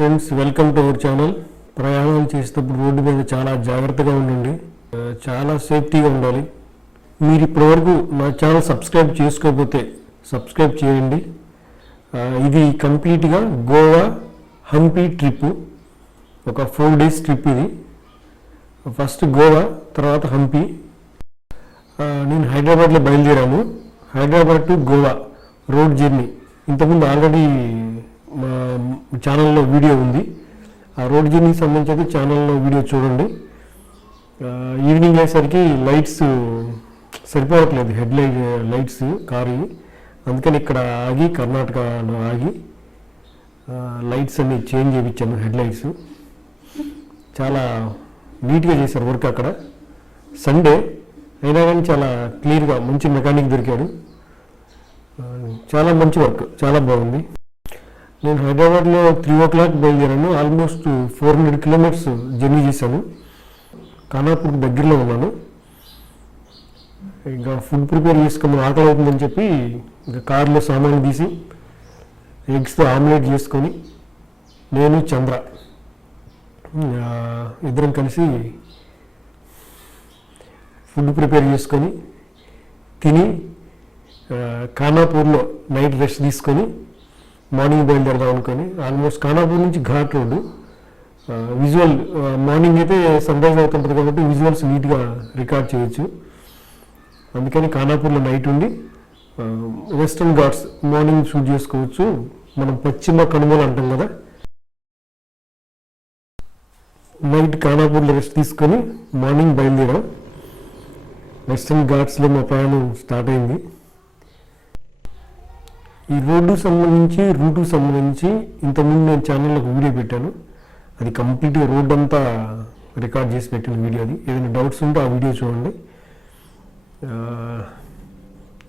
Friends, welcome to our channel. ప్రయాణం చేసేటప్పుడు road మీద చాలా జాగ్రత్తగా ఉండండి, చాలా సేఫ్టీగా ఉండాలి. మీరు ఇప్పటివరకు నా ఛానల్ సబ్స్క్రైబ్ చేసుకోకపోతే సబ్స్క్రైబ్ చేయండి. ఇది కంప్లీట్గా గోవా హంపి ట్రిప్, ఒక 4 days ట్రిప్. ఇది ఫస్ట్ గోవా, తర్వాత హంపి. నేను హైదరాబాద్లో బయలుదేరాను. Hyderabad to Goa road journey ఇంతకుముందు ఆల్రెడీ మా ఛానల్లో వీడియో ఉంది. ఆ రోడ్ జర్నీకి సంబంధించి ఛానల్లో వీడియో చూడండి. ఈవినింగ్ అయ్యేసరికి లైట్స్ సరిపోవట్లేదు, లైట్స్ కారు. అందుకని ఇక్కడ ఆగి కర్ణాటకలో ఆగి లైట్స్ అన్ని చేంజ్ చేయించాను. హెడ్లైట్స్ చాలా నీట్గా చేశారు వర్క్. అక్కడ సండే అయినా కానీ చాలా క్లియర్గా మంచి మెకానిక్ దొరికాడు. చాలా మంచి వర్క్, చాలా బాగుంది. నేను హైదరాబాద్లో 3 o'clock బయలుదేరాను. ఆల్మోస్ట్ 400 kilometers జర్నీ చేశాను. ఖానాపూర్ దగ్గరలో ఉన్నాను. ఇంకా ఫుడ్ ప్రిపేర్ చేసుకుని ఆకలి అవుతుందని చెప్పి ఇంకా కారులో సామాన్లు తీసి ఎగ్స్తో ఆమ్లెట్ చేసుకొని నేను చంద్ర ఇద్దరం కలిసి ఫుడ్ ప్రిపేర్ చేసుకొని తిని ఖానాపూర్లో నైట్ రెస్ట్ తీసుకొని మార్నింగ్ బయలుదేరదాం అనుకొని. ఆల్మోస్ట్ ఖానాపూర్ నుంచి ఘాట్ రోడ్డు. విజువల్ మార్నింగ్ అయితే సన్ రైజ్ అవుతుంటుంది కాబట్టి విజువల్స్ నీట్గా రికార్డ్ చేయొచ్చు. అందుకని ఖానాపూర్లో నైట్ ఉండి వెస్టర్న్ ఘాట్స్ మార్నింగ్ షూట్ చేసుకోవచ్చు. మనం పశ్చిమ కనుమలు అంటాం కదా. నైట్ ఖానాపూర్లో రెస్ట్ తీసుకొని మార్నింగ్ బయలుదేరాం. వెస్టర్న్ ఘాట్స్లో మా ప్రయాణం స్టార్ట్ అయింది. ఈ రూట్కు సంబంధించి ఇంతకుముందు నేను ఛానల్లో ఒక వీడియో పెట్టాను. అది కంప్లీట్గా రోడ్ అంతా రికార్డ్ చేసి పెట్టిన వీడియో. అది ఏదైనా డౌట్స్ ఉంటే ఆ వీడియో చూడండి.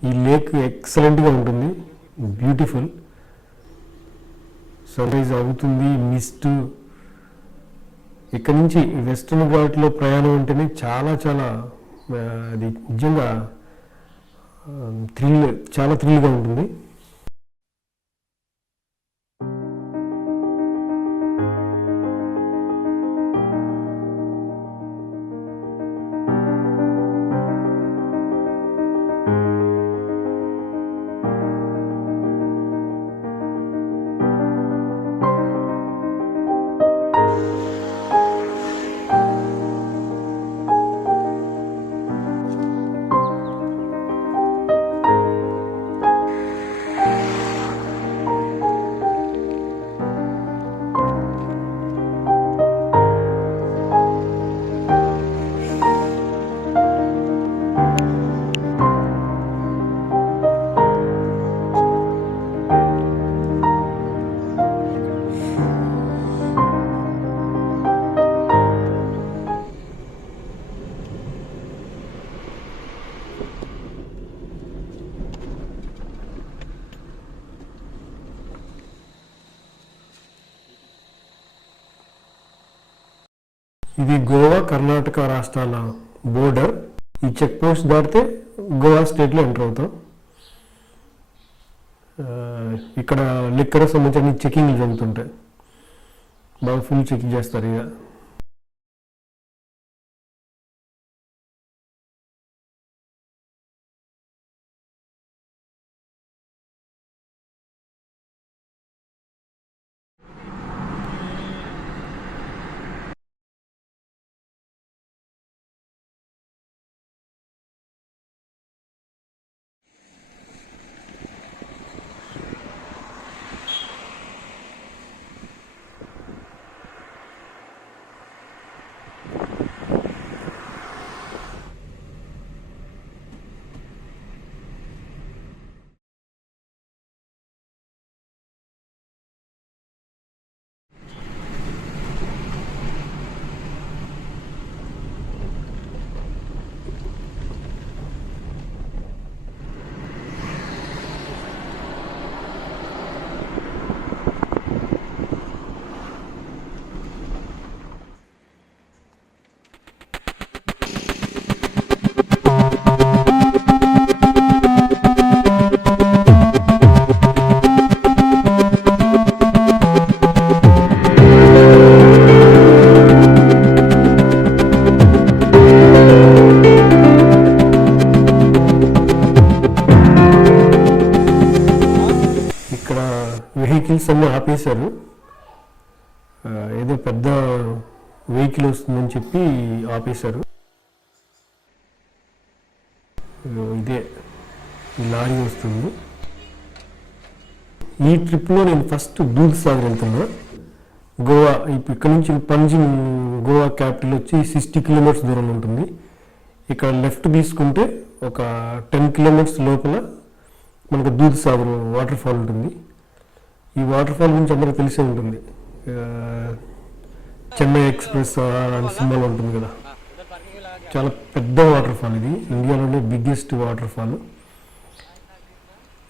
ఈ లేక్ ఎక్సలెంట్గా ఉంటుంది, బ్యూటిఫుల్. సన్ రైజ్ అవుతుంది, మిస్ట్. ఇక్కడ నుంచి వెస్టర్న్ ఘాట్లో ప్రయాణం అంటేనే చాలా చాలా అది నిజంగా చాలా థ్రిల్గా ఉంటుంది. ఇది గోవా కర్ణాటక రాష్ట్రాల బోర్డర్. ఈ చెక్ పోస్ట్ దాటితే గోవా స్టేట్లో ఎంటర్ అవుతాం. ఇక్కడ లిక్కర్ సంబంధించిన చెకింగ్లు జరుగుతుంటాయి. బాగా ఫుల్ చెకింగ్ చేస్తారు. ఇక ఆపేశారు. ఏదో పెద్ద వెహికల్ వస్తుందని చెప్పి ఆపేశారు. ఇదే ఈ లారీ వస్తుంది. ఈ ట్రిప్లో నేను ఫస్ట్ దూద్సాగర్ వెళ్తున్నా. గోవా ఇక్కడ నుంచి పంజిమ్ గోవా క్యాపిటల్ వచ్చి 60 కిలోమీటర్స్ దూరంలో ఉంటుంది. ఇక్కడ లెఫ్ట్ తీసుకుంటే ఒక 10 కిలోమీటర్స్ లోపల మనకు దూద్సాగర్ వాటర్ ఫాల్ ఉంటుంది. ఈ వాటర్ ఫాల్ గురించి అందరికీ తెలిసే ఉంటుంది. చెన్నై ఎక్స్ప్రెస్ అనే సినిమాలో ఉంటుంది కదా. చాలా పెద్ద వాటర్ ఫాల్ ఇది, ఇండియాలోనే బిగ్గెస్ట్ వాటర్ ఫాల్.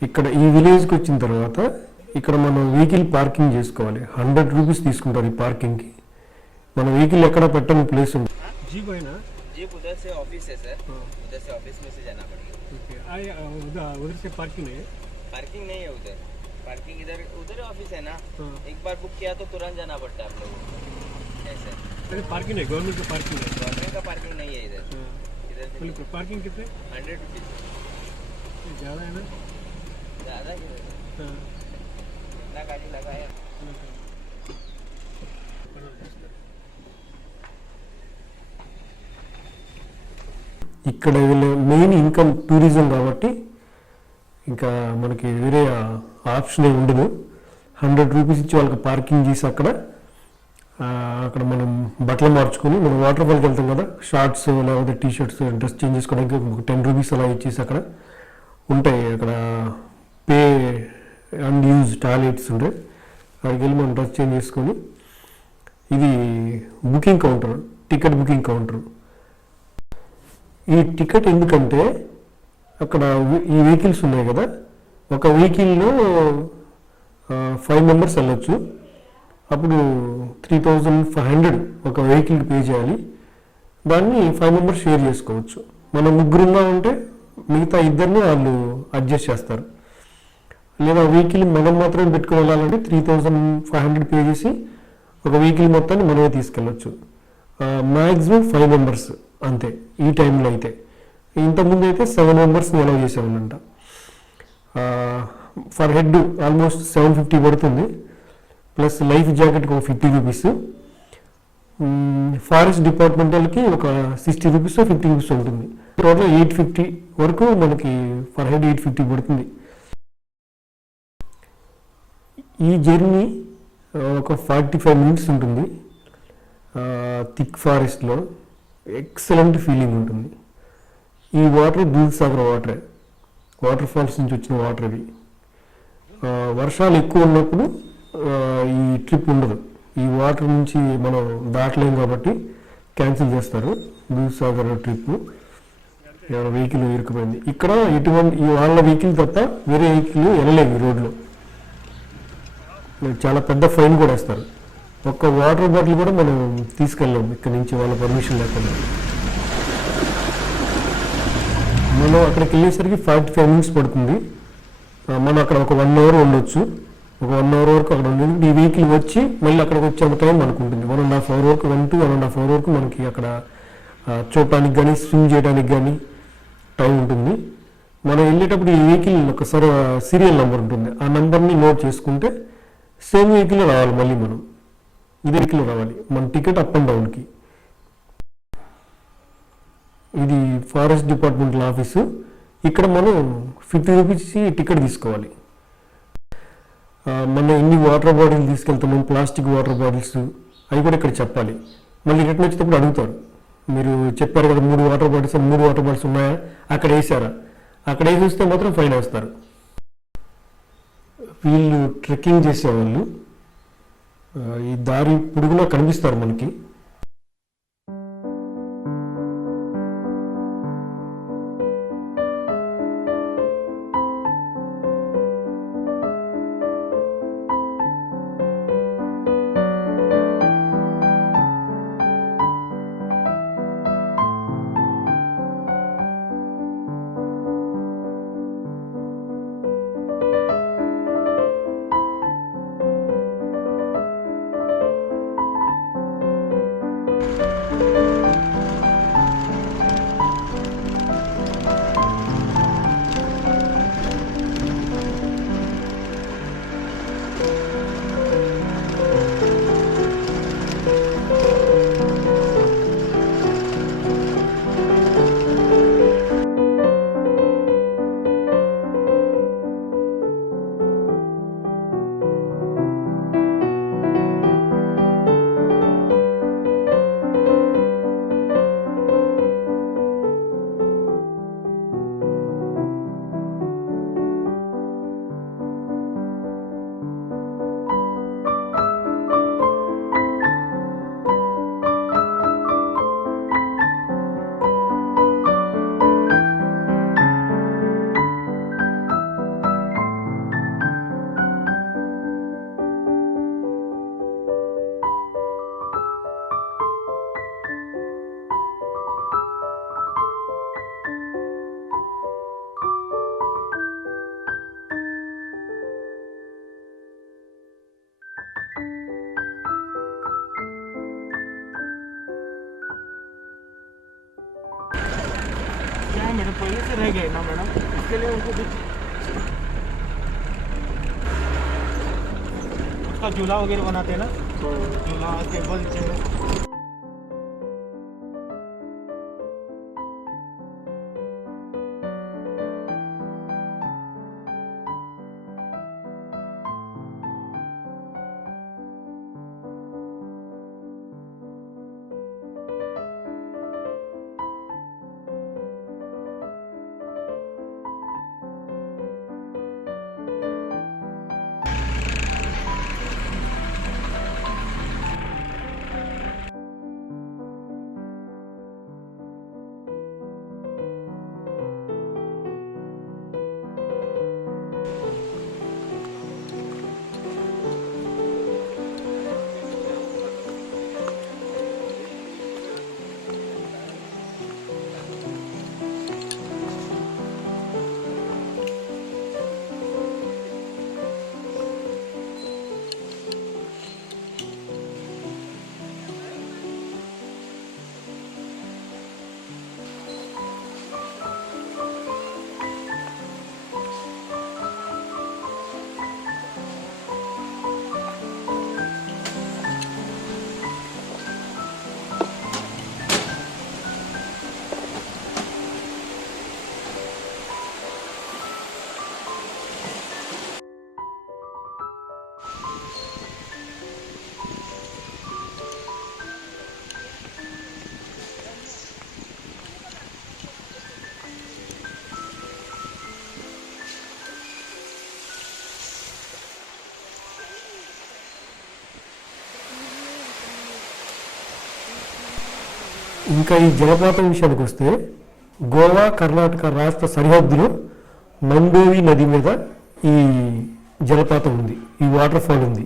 ఇక్కడ ఈ విలేజ్కి వచ్చిన తర్వాత ఇక్కడ మనం వెహికల్ పార్కింగ్ చేసుకోవాలి. 100 రూపీస్ తీసుకుంటారు ఈ పార్కింగ్కి. మన వెహికల్ ఎక్కడ పెట్టని ప్లేస్ ఉంది. जीप उधर से ऑफिस है सर, उधर से ऑफिस में से जाना पड़ेगा। ओके, उधर से पार्किंग है? पार्किंग नहीं है उधर, पार्किंग इधर उधर ऑफिस है ना। एक बार बुक किया तो तुरंत जाना पड़ता है आप लोगों को। ऐसे अरे पार्किंग है, गवर्नमेंट का पार्किंग है। गवर्नमेंट का पार्किंग नहीं है इधर। इधर बोले पार्किंग कितने? 100 रुपीज़। ज़्यादा है ना? ज़्यादा क्यों? इतना गाड़ी लगाया। ఇక్కడ మెయిన్ ఇన్కమ్ టూరిజం కాబట్టి ఇంకా మనకి వేరే ఆప్షన్ ఏమి ఉండదు. 100 రూపీస్ ఇచ్చి వాళ్ళకి పార్కింగ్ చేసి అక్కడ మనం బట్టలు మార్చుకొని మనం వాటర్ ఫాల్కి వెళ్తాం కదా, షార్ట్స్ లేకపోతే టీ షర్ట్స్ డ్రెస్ చేంజ్ చేసుకోవడానికి ఒక 10 రూపీస్ అలా ఇచ్చేసి అక్కడ ఉంటాయి. అక్కడ పే అండ్ యూజ్ టాయిలెట్స్ ఉంటాయి. అక్కడికి వెళ్ళి మనం డ్రెస్ చేంజ్ చేసుకొని, ఇది booking counter, ticket booking counter. ఈ టికెట్ ఎందుకంటే అక్కడ ఈ వెహికల్స్ ఉన్నాయి కదా, ఒక వెహికల్లో 5 మెంబర్స్ వెళ్ళొచ్చు. అప్పుడు 3500 ఒక వెహికల్కి పే చేయాలి. దాన్ని 5 మెంబర్స్ షేర్ చేసుకోవచ్చు. మనం ముగ్గురుగా ఉంటే మిగతా ఇద్దరిని వాళ్ళు అడ్జస్ట్ చేస్తారు. లేదా వెహికల్ మనం మాత్రమే పెట్టుకుని వెళ్ళాలంటే 3500 పే చేసి ఒక వెహికల్ మొత్తాన్ని మనమే తీసుకెళ్ళొచ్చు. మ్యాక్సిమం 5 మెంబర్స్ అంతే ఈ టైంలో అయితే. ఇంతకుముందు అయితే 7 మెంబర్స్ని అలౌ చేసేవాళ్ళంట. ఫర్ హెడ్ ఆల్మోస్ట్ 750 పడుతుంది. ప్లస్ లైఫ్ జాకెట్కి ఒక 50 రూపీస్. ఫారెస్ట్ డిపార్ట్మెంటల్కి ఒక 60 రూపీస్ 50 రూపీస్ ఉంటుంది. టోటల్ 850 వరకు మనకి ఫర్ హెడ్ 850 పడుతుంది. ఈ జర్నీ ఒక 45 మినిట్స్ ఉంటుంది. థిక్ ఫారెస్ట్లో ఎక్సలెంట్ ఫీలింగ్ ఉంటుంది. ఈ వాటర్ దూద్సాగర్ వాటర్ ఫాల్స్ నుంచి వచ్చిన వాటర్ ఇది. వర్షాలు ఎక్కువ ఉన్నప్పుడు ఈ ట్రిప్ ఉండదు. ఈ వాటర్ నుంచి మనం దాటలేం కాబట్టి క్యాన్సిల్ చేస్తారు దూద్సాగర్ ట్రిప్. వెహికల్ ఇరుక్కుపోయింది. ఇక్కడ ఎటువంటి వాళ్ళ వెహికల్ తప్ప వేరే వెహికల్ వెళ్ళలేవు ఈ రోడ్లో. చాలా పెద్ద ఫైన్ కూడా వేస్తారు. ఒక్క వాటర్ బాటిల్ కూడా మనం తీసుకెళ్ళాం ఇక్కడ నుంచి వాళ్ళ పర్మిషన్ లేకుండా. మనం అక్కడికి వెళ్ళేసరికి 45 మినిట్స్ పడుతుంది. మనం అక్కడ ఒక 1 అవర్ ఉండొచ్చు. ఒక 1 అవర్ వరకు అక్కడ ఉండేది. ఈ వెహికల్ వచ్చి మళ్ళీ అక్కడికి వచ్చేంత టైం మనకు ఉంటుంది. 1.5 అవర్ వరకు 1 to 1.5 అవర్ వరకు మనకి అక్కడ చూడటానికి కానీ స్విమ్ చేయడానికి కానీ టైం ఉంటుంది. మనం వెళ్ళేటప్పుడు ఈ వెహికల్ ఒక సీరియల్ నెంబర్ ఉంటుంది. ఆ నెంబర్ని నోట్ చేసుకుంటే సేమ్ వెహికల్ రావాలి. మళ్ళీ మనం ఇదే వెహికల్ రావాలి. మన టికెట్ అప్ అండ్ డౌన్కి. ఇది ఫారెస్ట్ డిపార్ట్మెంటల్ ఆఫీసు. ఇక్కడ మనం 50 రూపీస్ టికెట్ తీసుకోవాలి. మనం ఎన్ని వాటర్ బాటిల్స్ తీసుకెళ్తున్నాం, ప్లాస్టిక్ వాటర్ బాటిల్స్ అవి కూడా ఇక్కడ చెప్పాలి. మళ్ళీ రిటర్న్ వచ్చేటప్పుడు అడుగుతారు, మీరు చెప్పారు కదా 3 వాటర్ బాటిల్స్ ఉన్నాయా, అక్కడ వేసారా? అక్కడ వేసి వస్తే మాత్రం ఫైన్ వేస్తారు. వీళ్ళు ట్రెక్కింగ్ చేసేవాళ్ళు ఈ దారి పొడుగునా కనిపిస్తారు మనకి. है मैडम, पहले से रह गए ना मैडम, इसके लिए उनको कुछ उसका झूला वगैरह बनाते हैं ना, तो झूला टेबल चेयर। ఇంకా ఈ జలపాతం విషయానికి వస్తే గోవా కర్ణాటక రాష్ట్ర సరిహద్దులో మండోవి నది మీద ఈ జలపాతం ఉంది, ఈ వాటర్ ఫాల్ ఉంది.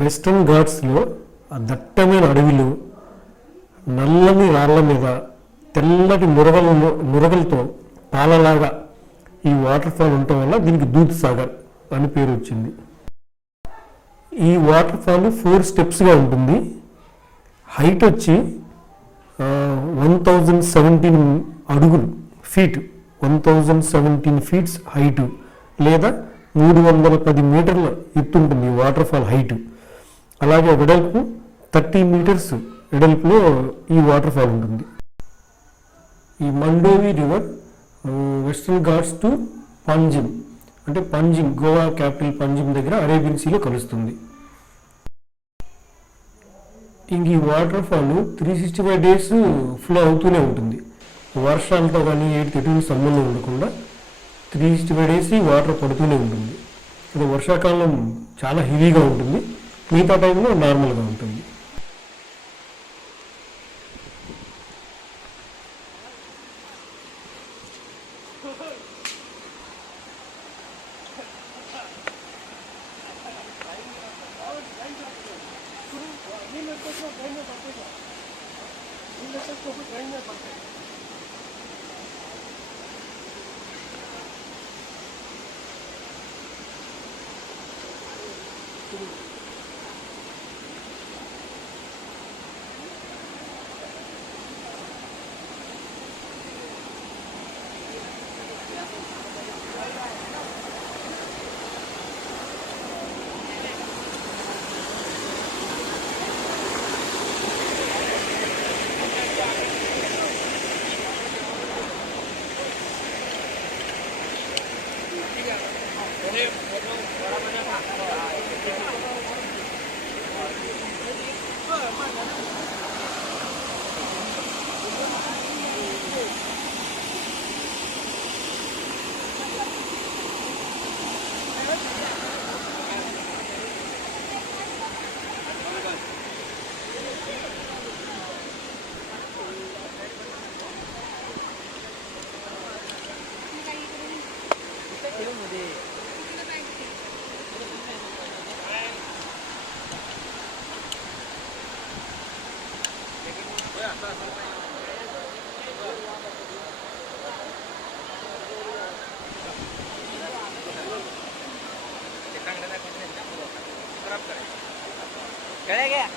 వెస్టర్న్ ఘాట్స్లో ఆ దట్టమైన అడవిలో నల్లని రాళ్ల మీద తెల్లటి నురగలతో పాలలాగా ఈ వాటర్ ఫాల్ ఉండటం వల్ల దీనికి దూద్ సాగర్ అని పేరు వచ్చింది. ఈ వాటర్ ఫాల్ 4 స్టెప్స్గా ఉంటుంది. హైట్ వచ్చి 1017 అడుగులు, ఫీట్, 1017 ఫీట్స్ హైటు, లేదా 310 మీటర్ల ఎత్తు ఉంటుంది ఈ వాటర్ ఫాల్ హైట్. అలాగే వెడల్పు 30 మీటర్స్ వెడల్పులో ఈ వాటర్ ఫాల్ ఉంటుంది. ఈ Mandovi river western Ghats to Panjim, అంటే పంజిమ్, గోవా క్యాపిటల్ పంజిమ్ దగ్గర అరేబియన్ సీలో కలుస్తుంది. ఇంక ఈ వాటర్ ఫాల్ 365 డేస్ ఫ్లో అవుతూనే ఉంటుంది. వర్షాలతో కానీ ఎటువంటి సంబంధం ఉండకుండా 365 డేస్ ఈ వాటర్ పడుతూనే ఉంటుంది. ఇది వర్షాకాలం చాలా హెవీగా ఉంటుంది, మిగతా టైంలో నార్మల్గా ఉంటుంది. चले गया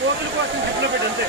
కోతుల కోసం జిప్లో పెట్టి అంతే.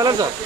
వెళ్ళండి సార్.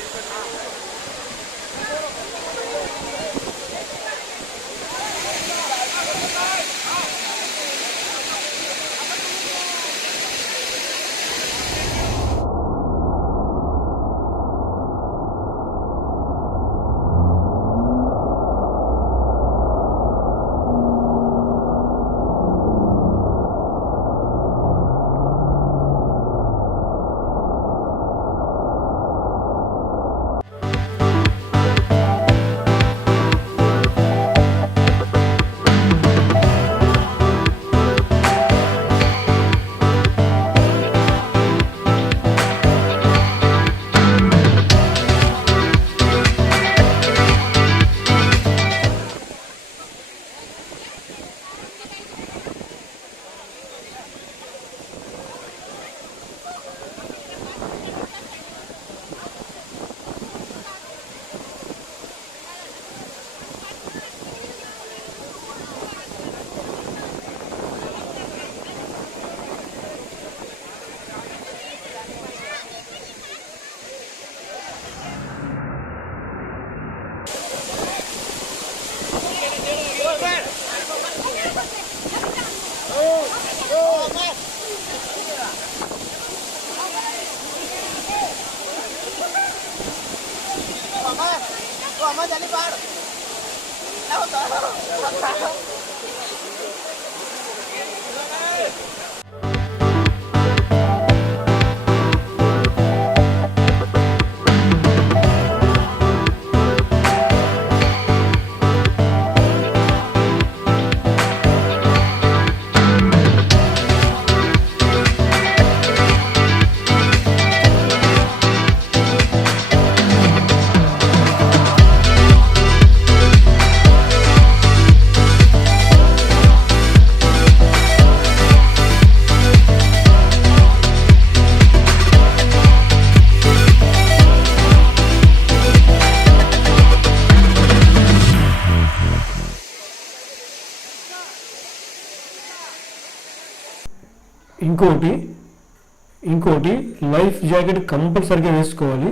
ఇంకోటి లైఫ్ జాకెట్ కంపల్సరీగా వేసుకోవాలి.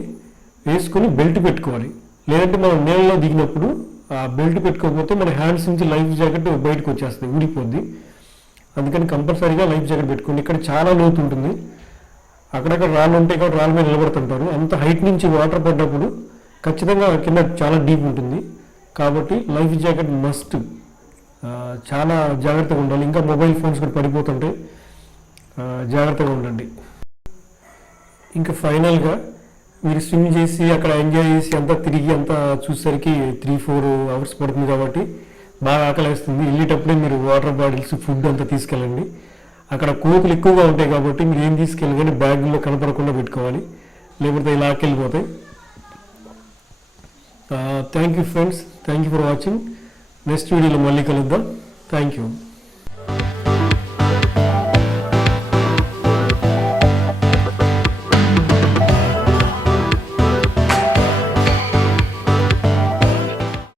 వేసుకొని బెల్ట్ పెట్టుకోవాలి. లేదంటే మనం నీళ్ళలో దిగినప్పుడు ఆ బెల్ట్ పెట్టుకోకపోతే మన హ్యాండ్స్ నుంచి లైఫ్ జాకెట్ బయటకు వచ్చేస్తుంది, ఊడిపోద్ది. అందుకని కంపల్సరీగా లైఫ్ జాకెట్ పెట్టుకోండి. ఇక్కడ చాలా లోతు ఉంటుంది, అక్కడక్కడ రాళ్ళు ఉంటాయి కాబట్టి రాళ్ళ మీద నిలబడుతుంటారు. అంత హైట్ నుంచి వాటర్ పడ్డప్పుడు ఖచ్చితంగా కింద చాలా డీప్ ఉంటుంది. కాబట్టి లైఫ్ జాకెట్ మస్ట్. చాలా జాగ్రత్తగా ఉండాలి. ఇంకా మొబైల్ ఫోన్స్ కూడా పడిపోతుంటాయి, జాగ్రత్తగా ఉండండి. ఇంకా ఫైనల్గా మీరు స్విమ్ చేసి అక్కడ ఎంజాయ్ చేసి అంతా తిరిగి అంతా చూసేసరికి 3-4 అవర్స్ పడుతుంది. కాబట్టి బాగా ఆకలిస్తుంది. వెళ్ళేటప్పుడే మీరు వాటర్ బాటిల్స్, ఫుడ్ అంతా తీసుకెళ్ళండి. అక్కడ కోతులు ఎక్కువగా ఉంటాయి కాబట్టి మీరు ఏం తీసుకెళ్ళి కానీ బ్యాగుల్లో కనపడకుండా పెట్టుకోవాలి, లేకపోతే ఇలా వెళ్ళిపోతాయి. Thank you friends, thank you for watching. Next వీడియోలో మళ్ళీ కలుద్దాం. Thank you.